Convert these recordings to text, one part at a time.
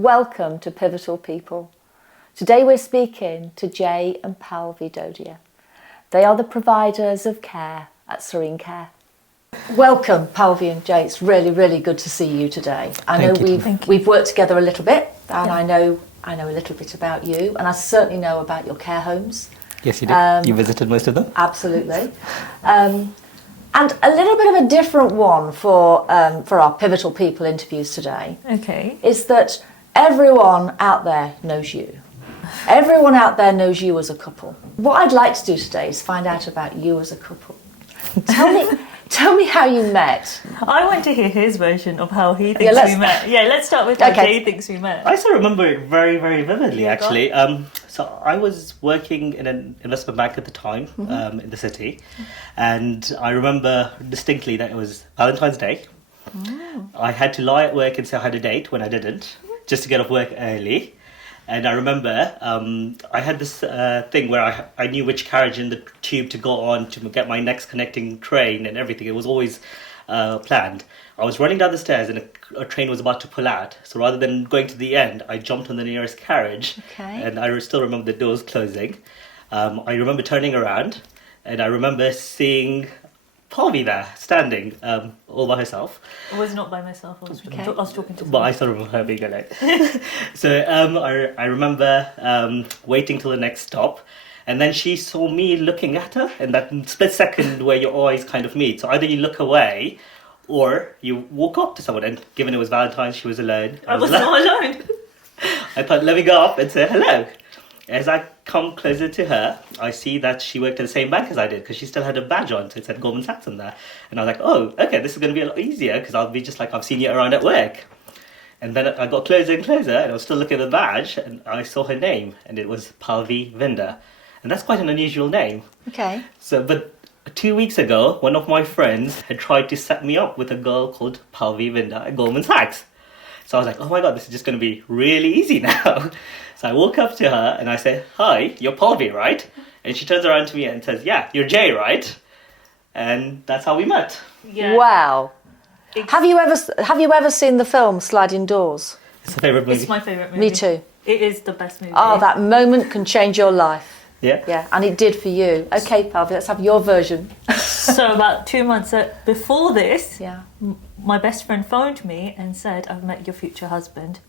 Welcome to Pivotal People. Today we're speaking to Jay and Palvi Dodhia. They are the providers of care at Serene Care. Welcome, Palvi and Jay. It's really, really good to see you today. I know we've worked together a little bit, and I know a little bit about you, and I certainly know about your care homes. Yes, you did. You visited most of them? Absolutely. And a little bit of a different one for our Pivotal People interviews today. Okay. Is that everyone out there knows you. Everyone out there knows you as a couple. What I'd like to do today is find out about you as a couple. Tell me how you met. I want to hear his version of how he thinks we met. Yeah, let's start with how Jay thinks we met. I still remember it very, very vividly, actually. So I was working in an investment bank at the time in the city, and I remember distinctly that it was Valentine's Day. I had to lie at work and say I had a date when I didn't, just to get off work early. And I remember I had this thing where I knew which carriage in the tube to go on to get my next connecting train and everything. It was always planned. I was running down the stairs and a train was about to pull out. So rather than going to the end, I jumped on the nearest carriage. Okay. And I still remember the doors closing. I remember turning around and I remember seeing Palvi there, standing all by herself. I was not by myself. I was talking to. But I still remember her being alone. So I remember waiting till the next stop, and then she saw me looking at her in that split second where your eyes kind of meet. So either you look away, or you walk up to someone. And given it was Valentine's, she was alone. I was not alone. I thought, let me go up and say hello. As I come closer to her, I see that she worked at the same bank as I did because she still had a badge on, so it said Goldman Sachs on there. And I was like, oh, okay, this is going to be a lot easier because I'll be just like I've seen you around at work. And then I got closer and closer, and I was still looking at the badge, and I saw her name, and it was Palvi Dodhia. And that's quite an unusual name. Okay. So, but 2 weeks ago, one of my friends had tried to set me up with a girl called Palvi Dodhia at Goldman Sachs. So I was like, oh my God, this is just going to be really easy now. So I walk up to her and I say, hi, you're Palvi, right? And she turns around to me and says, yeah, you're Jay, right? And that's how we met. Yeah. Wow. Have you ever seen the film Sliding Doors? It's a favourite movie. It's my favourite movie. Me too. It is the best movie. Oh, that moment can change your life. Yeah. Yeah, and it did for you. Okay, Palvi, let's have your version. So about 2 months before this, Yeah. my best friend phoned me and said, I've met your future husband.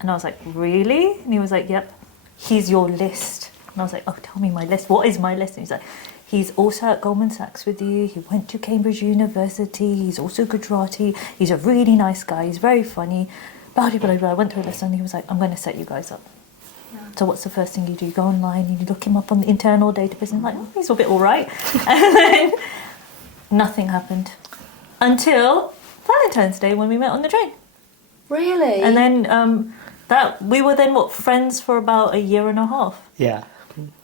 And I was like, really? And he was like, yep, he's your list. And I was like, oh, tell me my list. What is my list? And he's like, he's also at Goldman Sachs with you. He went to Cambridge University. He's also Gujarati. He's a really nice guy. He's very funny. Blah, blah, blah, blah. I went through a list and he was like, I'm going to set you guys up. Yeah. So what's the first thing you do? You go online and you look him up on the internal database and I'm like, oh, he's a bit all right. And then nothing happened until Valentine's Day when we met on the train. Really? And then we were then friends for about a year and a half. Yeah.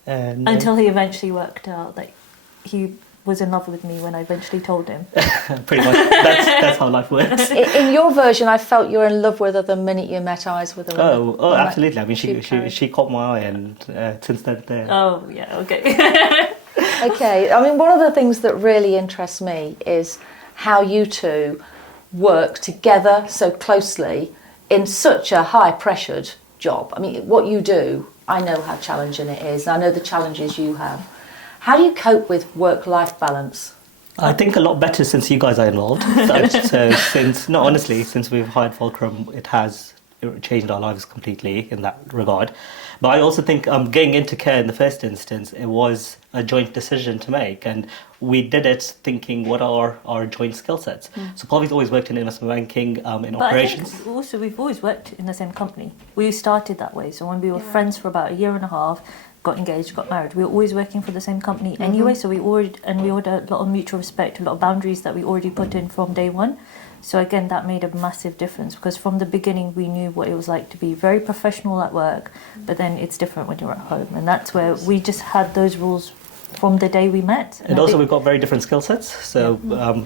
Until he eventually worked out that he was in love with me when I eventually told him. Pretty much. That's how life works. In your version, I felt you were in love with her the minute you met eyes with her. Oh, absolutely. I mean, she caught my eye, and since then. Oh, yeah, okay. Okay. I mean, one of the things that really interests me is how you two work together so closely in such a high-pressured job. I mean, what you do, I know how challenging it is, and I know the challenges you have. How do you cope with work-life balance? I think a lot better since you guys are involved. So since we've hired Fulcrum, it has changed our lives completely in that regard. But I also think getting into care in the first instance, it was a joint decision to make, and we did it thinking what are our joint skill sets. So Palvi's always worked in investment banking, in operations. I think also we've always worked in the same company. We started that way. So when we were friends for about a year and a half, got engaged, got married, we were always working for the same company anyway. So we already had a lot of mutual respect, a lot of boundaries that we already put in from day one. So again, that made a massive difference because from the beginning we knew what it was like to be very professional at work, but then it's different when you're at home. And that's where we just had those rules from the day we met. And also we've got very different skill sets. So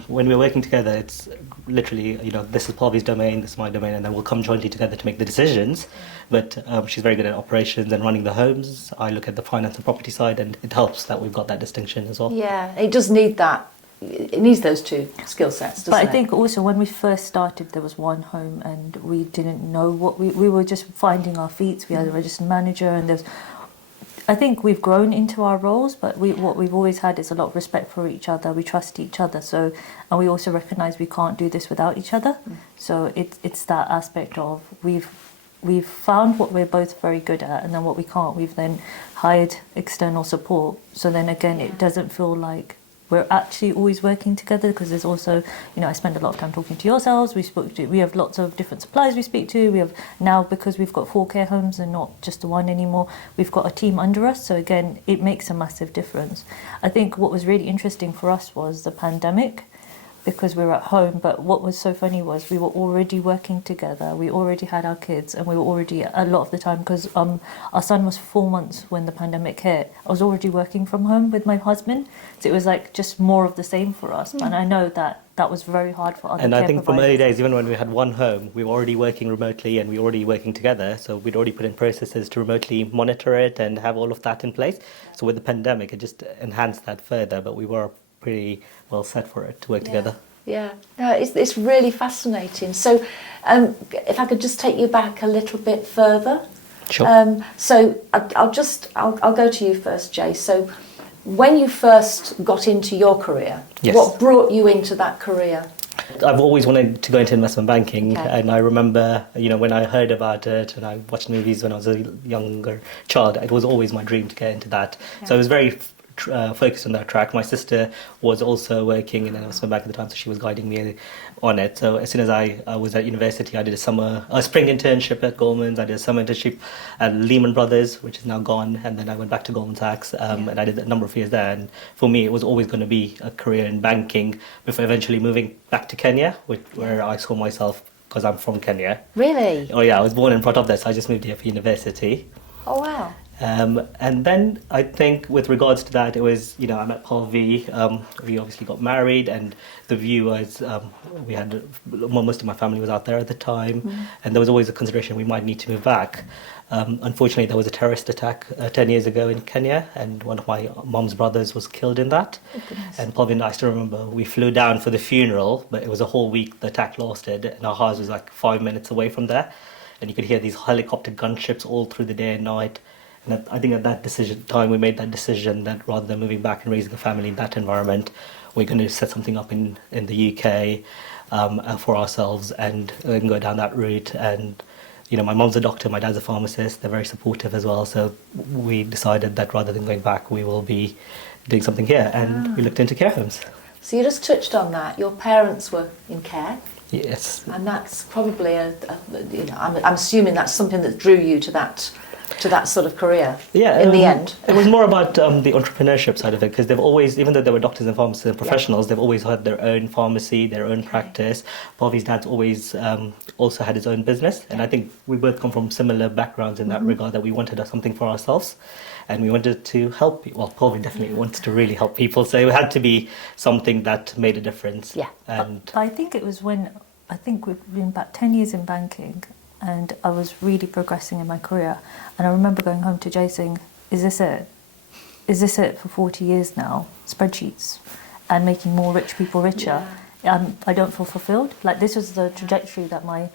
when we're working together, it's literally, this is Palvi's domain, this is my domain, and then we'll come jointly together to make the decisions. But she's very good at operations and running the homes. I look at the finance and property side, and it helps that we've got that distinction as well. Yeah, it does need that it needs those two skill sets, doesn't But it? I think also when we first started, there was one home and we didn't know what we were just finding our feet. We had a registered manager, and I think we've grown into our roles, but what we've always had is a lot of respect for each other. We trust each other, and we also recognise we can't do this without each other. So it's that aspect of we've found what we're both very good at, and then what we can't, we've then hired external support. So then again, it doesn't feel like we're actually always working together, because there's also, I spend a lot of time talking to yourselves. We have lots of different suppliers we speak to. We have now, because we've got 4 care homes and not just the one anymore, we've got a team under us. So again, it makes a massive difference. I think what was really interesting for us was the pandemic, because we were at home. But what was so funny was we were already working together. We already had our kids, and we were already, a lot of the time, because our son was 4 months when the pandemic hit, I was already working from home with my husband. So it was like just more of the same for us. And I know that was very hard for other And care I think from providers. early days, even when we had one home, we were already working remotely and we were already working together. So we'd already put in processes to remotely monitor it and have all of that in place. So with the pandemic, it just enhanced that further, but we were pretty well set for it to work together. Yeah, no, it's really fascinating. So, if I could just take you back a little bit further. Sure. So I'll go to you first, Jay. So, when you first got into your career, Yes. what brought you into that career? I've always wanted to go into investment banking, Okay. and I remember, when I heard about it and I watched movies when I was a younger child, it was always my dream to get into that. So I was very focused on that track. My sister was also working in an investment bank at the time, so she was guiding me on it. So as soon as I was at university, I did a spring internship at Goldman's. I did a summer internship at Lehman Brothers, which is now gone, and then I went back to Goldman Sachs, and I did a number of years there. And for me, it was always going to be a career in banking before eventually moving back to Kenya, where I saw myself, because I'm from Kenya. Really? Oh yeah, I was born and brought up there, so I just moved here for university. Oh wow. And then I think with regards to that, it was, I met Palvi, we obviously got married, and the view was, most of my family was out there at the time, and there was always a consideration we might need to move back. Unfortunately, there was a terrorist attack 10 years ago in Kenya, and one of my mum's brothers was killed in that. And Palvi and I still remember, we flew down for the funeral, but it was a whole week the attack lasted, and our house was like 5 minutes away from there, and you could hear these helicopter gunships all through the day and night. And I think at that time we made that decision that rather than moving back and raising a family in that environment, we're going to set something up in the UK for ourselves and go down that route. And my mom's a doctor, my dad's a pharmacist. They're very supportive as well. So we decided that rather than going back, we will be doing something here. And we looked into care homes. So you just touched on that. Your parents were in care. Yes. And that's probably I'm assuming that's something that drew you to that sort of career. Yeah, in the end. It was more about the entrepreneurship side of it, because they've always, even though they were doctors and pharmacists and professionals, they've always had their own pharmacy, their own practice. Palvi's dad's always also had his own business, and I think we both come from similar backgrounds in that regard, that we wanted something for ourselves, and we wanted to help people. Well, Palvi definitely wants to really help people, so it had to be something that made a difference. Yeah. And But I think it was when, I think we've been about 10 years in banking, and I was really progressing in my career. And I remember going home to Jay saying, is this it? Is this it for 40 years now? Spreadsheets and making more rich people richer. I don't feel fulfilled. Like, this was the trajectory that my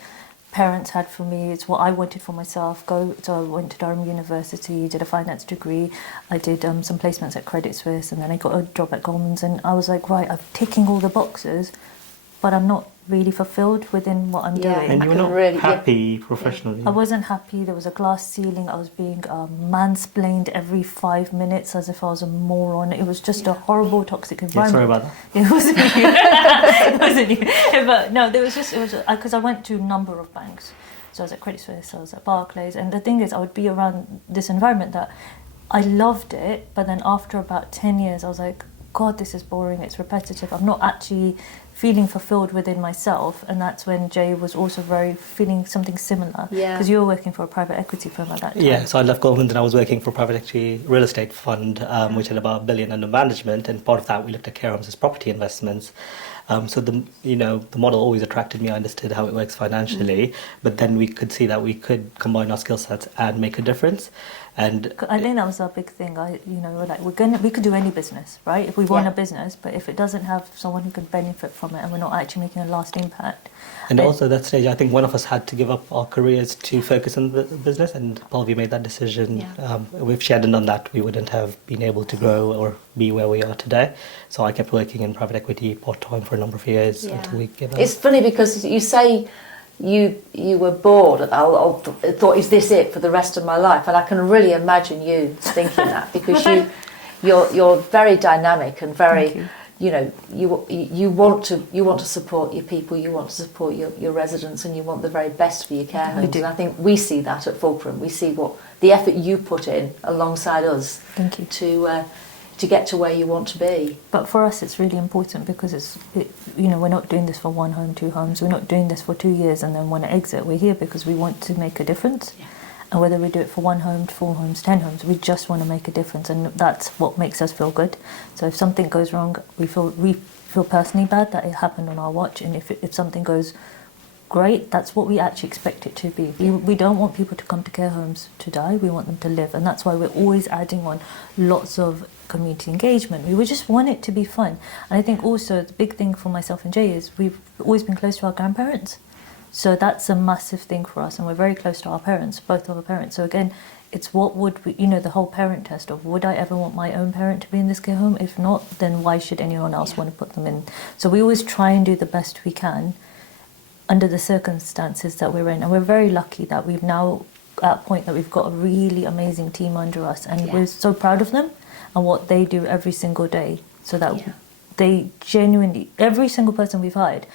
parents had for me. It's what I wanted for myself. So I went to Durham University, did a finance degree. I did some placements at Credit Suisse, and then I got a job at Goldman's. And I was like, right, I'm ticking all the boxes, but I'm not really fulfilled within what I'm doing. you were not really, happy professionally. I wasn't happy. There was a glass ceiling. I was being mansplained every 5 minutes as if I was a moron. It was just a horrible, toxic environment. Sorry about that. It wasn't you. It wasn't you. But no, it was because I went to a number of banks. So I was at Credit Suisse, I was at Barclays, and the thing is, I would be around this environment that I loved it, but then after about 10 years, I was like, God, this is boring, it's repetitive. I'm not actually feeling fulfilled within myself, and that's when Jay was also feeling something similar. Yeah. Because you were working for a private equity firm at that time. Yeah, so I left Goldman and I was working for a private equity real estate fund, which had about $1 billion under management, and part of that we looked at care homes as property investments. So the model always attracted me. I understood how it works financially, but then we could see that we could combine our skill sets and make a difference. And I think that was our big thing. We're like, we could do any business, right? If we run a business, but if it doesn't have someone who can benefit from it, and we're not actually making a lasting impact. And also at that stage, I think one of us had to give up our careers to focus on the business, and Palvi made that decision. If she hadn't done that, we wouldn't have been able to grow or be where we are today. So I kept working in private equity part-time for a number of years until we gave up. It's funny because you say you were bored and thought, is this it for the rest of my life? And I can really imagine you thinking that because you're very dynamic and very, you want to support your people, you want to support your residents, and you want the very best for your care homes. And I think we see that at Fulcrum. We see what the effort you put in alongside us. Thank you. To get to where you want to be. But for us, it's really important because we're not doing this for 1 home, 2 homes. We're not doing this for 2 years and then want to exit. We're here because we want to make a difference. Yeah. And whether we do it for 1 home, 4 homes, 10 homes, we just want to make a difference, and that's what makes us feel good. So if something goes wrong, we feel personally bad that it happened on our watch, and if something goes great, that's what we actually expect it to be. We don't want people to come to care homes to die. We want them to live, and that's why we're always adding on lots of community engagement. We would just want it to be fun. And I think also the big thing for myself and Jay is we've always been close to our grandparents. So that's a massive thing for us, and we're very close to our parents, both of our parents. So again, it's what would we, the whole parent test of would I ever want my own parent to be in this care home? If not, then why should anyone else want to put them in? So we always try and do the best we can under the circumstances that we're in. And we're very lucky that we've now at a point that we've got a really amazing team under us, and we're so proud of them and what they do every single day, so that they genuinely, every single person we've hired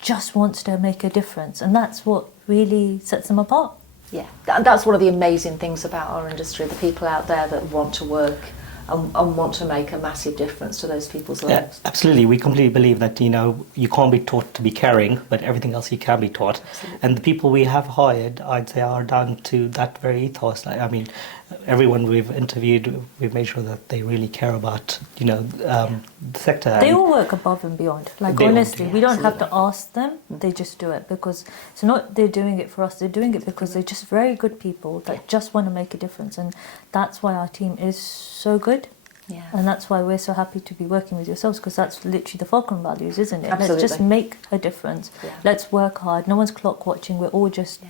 just wants to make a difference, and that's what really sets them apart. Yeah, that's one of the amazing things about our industry, the people out there that want to work and want to make a massive difference to those people's lives. Yeah, absolutely. We completely believe that, you can't be taught to be caring, but everything else you can be taught. Absolutely. And the people we have hired, I'd say, are down to that very ethos. Everyone we've interviewed, we've made sure that they really care about, the sector. They all work above and beyond. Honestly, we don't have to ask them. They just do it because it's not they're doing it for us. They're doing it because they're just very good people that just want to make a difference. And that's why our team is so good. Yeah. And that's why we're so happy to be working with yourselves, because that's literally the Fulcrum values, isn't it? Absolutely. Let's just make a difference. Yeah. Let's work hard. No one's clock watching. We're all just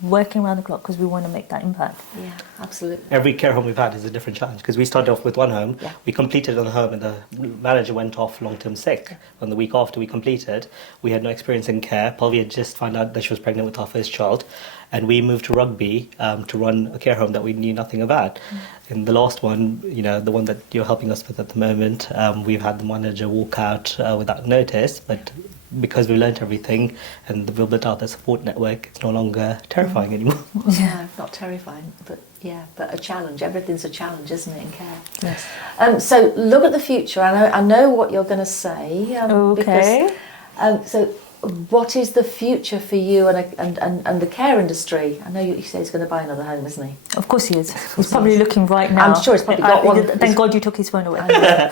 working around the clock because we want to make that impact. Yeah, absolutely. Every care home we've had is a different challenge, because we started off with 1 home, we completed on the home, and the manager went off long-term sick. And the week after we completed, we had no experience in care. Palvi had just found out that she was pregnant with our first child, and we moved to Rugby to run a care home that we knew nothing about. In the last one, the one that you're helping us with at the moment, we've had the manager walk out without notice, but because we learnt everything and we've built out the support network, it's no longer terrifying anymore. Yeah, not terrifying, but a challenge. Everything's a challenge, isn't it, in care? Yes. So look at the future. I know what you're going to say. Okay. So what is the future for you and the care industry? I know you say he's going to buy another home, isn't he? Of course he is. He's probably looking right now. I'm sure he's probably got one. Thank God you took his phone away. I know.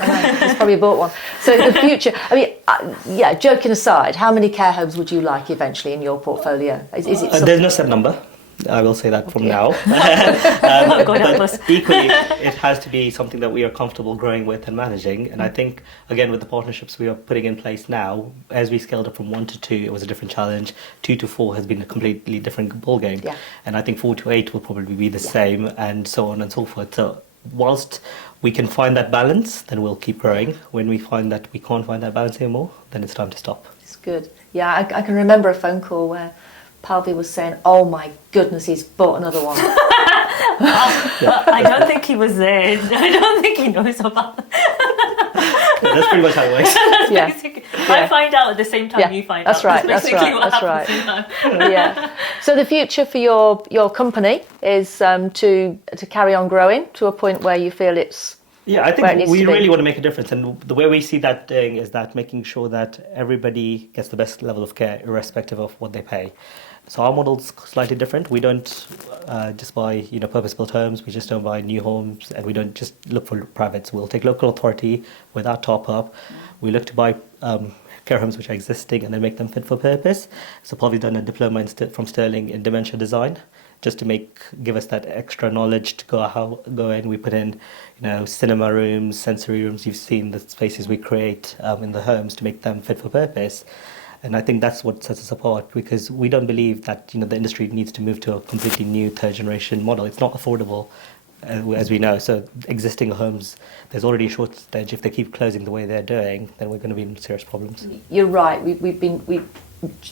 He's probably bought one. So the future, joking aside, how many care homes would you like eventually in your portfolio? Is it there's no set number. I will say that from now. But equally, it has to be something that we are comfortable growing with and managing. And I think, again, with the partnerships we are putting in place now, as we scaled up from 1 to 2, it was a different challenge. 2 to 4 has been a completely different ballgame. Yeah. And I think 4 to 8 will probably be the same, and so on and so forth. So whilst we can find that balance, then we'll keep growing. When we find that we can't find that balance anymore, then it's time to stop. It's good. Yeah, I can remember a phone call where Palvi was saying, "Oh my goodness, he's bought another one." I don't think he was there. I don't think he knows about that. That's pretty much how it works. I find out at the same time you find out. That's right. Yeah. So the future for your company is to carry on growing to a point where you feel it's. Yeah, I think we really want to make a difference, and the way we see that doing is that making sure that everybody gets the best level of care irrespective of what they pay. So our model's slightly different. We don't just buy purpose-built homes. We just don't buy new homes, and we don't just look for privates. We'll take local authority with our top-up. We look to buy care homes which are existing and then make them fit for purpose. So Palvi's done a diploma from Sterling in dementia design, just to give us that extra knowledge to go in. We put in, cinema rooms, sensory rooms. You've seen the spaces we create in the homes to make them fit for purpose. And I think that's what sets us apart, because we don't believe that the industry needs to move to a completely new third generation model. It's not affordable, as we know. So existing homes, there's already a shortage. If they keep closing the way they're doing, then we're going to be in serious problems. You're right.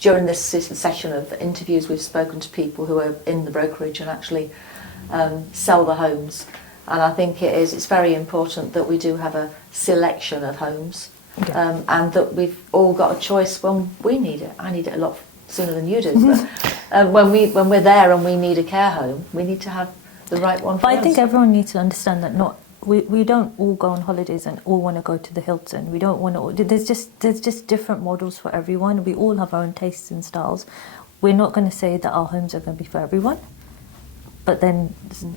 During this session of interviews, we've spoken to people who are in the brokerage and actually sell the homes. And I think it's very important that we do have a selection of homes. And that we've all got a choice when we need it. I need it a lot sooner than you do. But when we're there and we need a care home, we need to have the right one for us. But I think everyone needs to understand that we don't all go on holidays and all want to go to the Hilton. We don't want to. There's just different models for everyone. We all have our own tastes and styles. We're not going to say that our homes are going to be for everyone. But then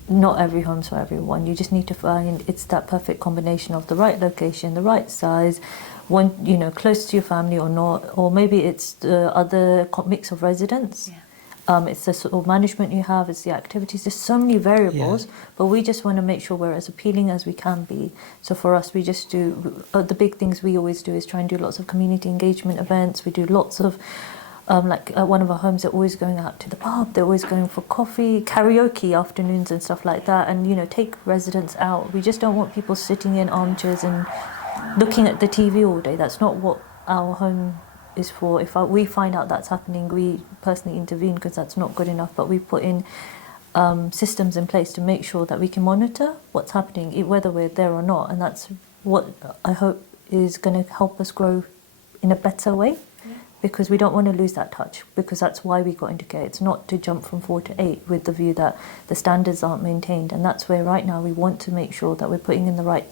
not every home's for everyone. You just need to find it's that perfect combination of the right location, the right size, one close to your family or not, or maybe it's the other mix of residents. Yeah. It's the sort of management you have, it's the activities. There's so many variables, but we just want to make sure we're as appealing as we can be. So for us, we just do the big things we always do is try and do lots of community engagement events. We do lots of one of our homes, they're always going out to the pub, they're always going for coffee, karaoke afternoons and stuff like that, and take residents out. We just don't want people sitting in armchairs and looking at the TV all day. That's not what our home is for. If we find out that's happening, we personally intervene, because that's not good enough. But we put in systems in place to make sure that we can monitor what's happening, whether we're there or not, and that's what I hope is going to help us grow in a better way. Because we don't want to lose that touch, because that's why we got into care. It's not to jump from 4 to 8 with the view that the standards aren't maintained, and that's where right now we want to make sure that we're putting in the right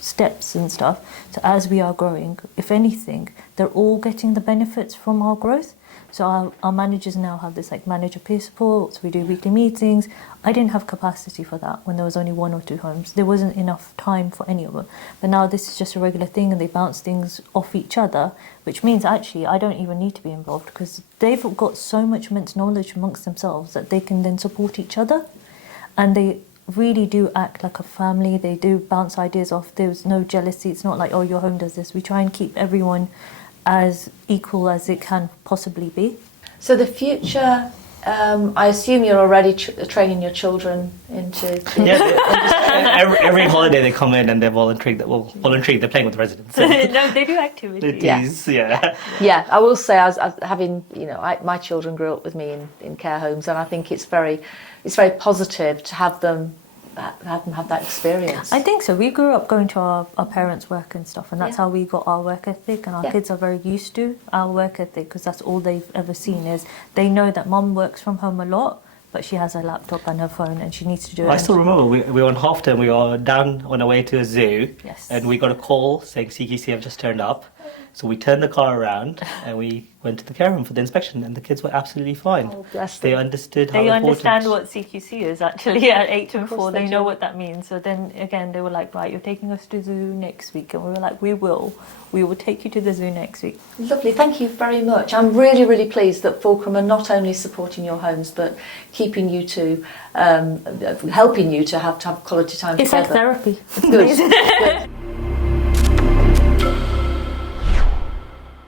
steps and stuff. So as we are growing, if anything, they're all getting the benefits from our growth. So our managers now have this manager peer support, so we do weekly meetings. I didn't have capacity for that when there was only 1 or 2 homes. There wasn't enough time for any of them. But now this is just a regular thing, and they bounce things off each other, which means actually I don't even need to be involved, because they've got so much immense knowledge amongst themselves that they can then support each other. And they really do act like a family. They do bounce ideas off. There's no jealousy. It's not like, oh, your home does this. We try and keep everyone as equal as it can possibly be. So the future, I assume you're already training your children into... every holiday they come in and they're volunteering, they're playing with the residents. No, they do activities. Yeah, I will say, I was having, my children grew up with me in care homes, and I think it's very positive to have them have that experience. I think so. We grew up going to our parents' work and stuff, and that's how we got our work ethic, and our kids are very used to our work ethic, because that's all they've ever seen. Is they know that mum works from home a lot, but she has her laptop and her phone and she needs to do it. I still remember we were on half term, we were down on our way to a zoo, and we got a call saying CQC have just turned up. So we turned the car around and we went to the care room for the inspection, and the kids were absolutely fine. Oh, bless them. They understood how They important... understand what CQC is actually at 8 and 4. They know what that means. So then again, they were like, right, you're taking us to the zoo next week. And we were like, we will take you to the zoo next week. Lovely, thank you very much. I'm really, really pleased that Fulcrum are not only supporting your homes, but keeping you to, helping you to have quality time it's together. like therapy. Good. Good.